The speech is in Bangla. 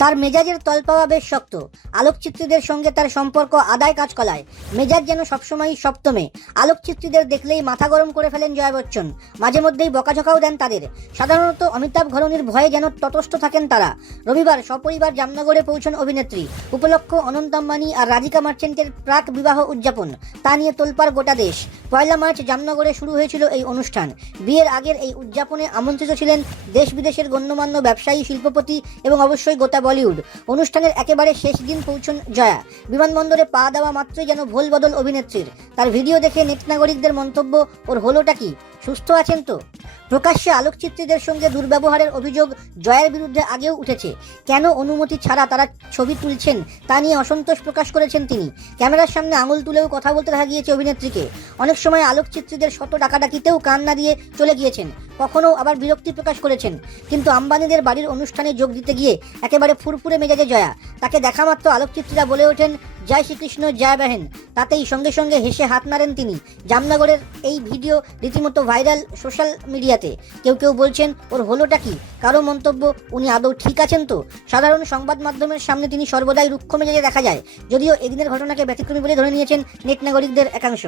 তার মেজাজের তলপাওয়া বেশ শক্ত। আলোকচিত্রীদের সঙ্গে তার সম্পর্ক আদায় কাজকলায়। মেজাজ যেন সবসময়ই সপ্তমে। আলোকচিত্রীদের দেখলেই মাথা গরম করে ফেলেন জয়া বচ্চন। মাঝে মধ্যেই বকাঝকাও দেন তাদের। সাধারণত অমিতাভ ঘরণীর ভয়ে যেন তটস্থ থাকেন তারা। রবিবার সপরিবার জামনগরে পৌঁছন অভিনেত্রী। উপলক্ষ অনন্ত আম্বানি আর রাধিকা মার্চেন্টের প্রাক বিবাহ উদযাপন। তা নিয়ে তোলপাড় গোটা দেশ। 1 মার্চ জামনগরে শুরু হয়েছিল এই অনুষ্ঠান। বিয়ের আগের এই উদযাপনে আমন্ত্রিত ছিলেন দেশ বিদেশের গণ্যমান্য ব্যবসায়ী, শিল্পপতি এবং অবশ্যই গোটা বলিউড। অনুষ্ঠানের একেবারে শেষ দিন পৌঁছন জয়া। বিমানবন্দরে পা দেওয়া মাত্রই যেন ভোল বদল অভিনেত্রীর। তার ভিডিও দেখে নেট নাগরিকদের মন্তব্য, ওর হলোটা কি, সুস্থ আছেন তো? প্রকাশ্যে আলোকচিত্রীদের সঙ্গে দুর্ব্যবহারের অভিযোগ জয়ার বিরুদ্ধে আগেও উঠেছে। কেন অনুমতি ছাড়া তারা ছবি তুলছেন তা নিয়ে অসন্তোষ প্রকাশ করেছেন তিনি। ক্যামেরার সামনে আঙুল তুলেও কথা বলতে দেখা গিয়েছে অভিনেত্রীকে। অনেক সময় আলোকচিত্রীদের শত ডাকাডাকিতেও কান না দিয়ে চলে গিয়েছেন, কখনো আবার বিরক্তি প্রকাশ করেছেন। কিন্তু আম্বানিদের বাড়ির অনুষ্ঠানে যোগ দিতে গিয়ে একেবারে ফুরফুরে মেজাজে জয়া। তাকে দেখা মাত্র আলোকচিত্রীরা বলে ওঠেন, জয় শ্রীকৃষ্ণ, জয় বাহেন। তাতেই সঙ্গে সঙ্গে হেসে হাত নাড়েন তিনি। জামনগরের এই ভিডিও রীতিমতো ভাইরাল সোশ্যাল মিডিয়াতে। কেউ কেউ বলছেন, ওর হলোটা কি? কারো মন্তব্য, উনি আদৌ ঠিক আছেন তো? সাধারণ সংবাদ মাধ্যমের সামনে তিনি সর্বদাই রুক্ষ মেজাজে দেখা যায়। যদিও এদিনের ঘটনাকে ব্যতিক্রমী বলে ধরে নিয়েছেন নেট নাগরিকদের একাংশ।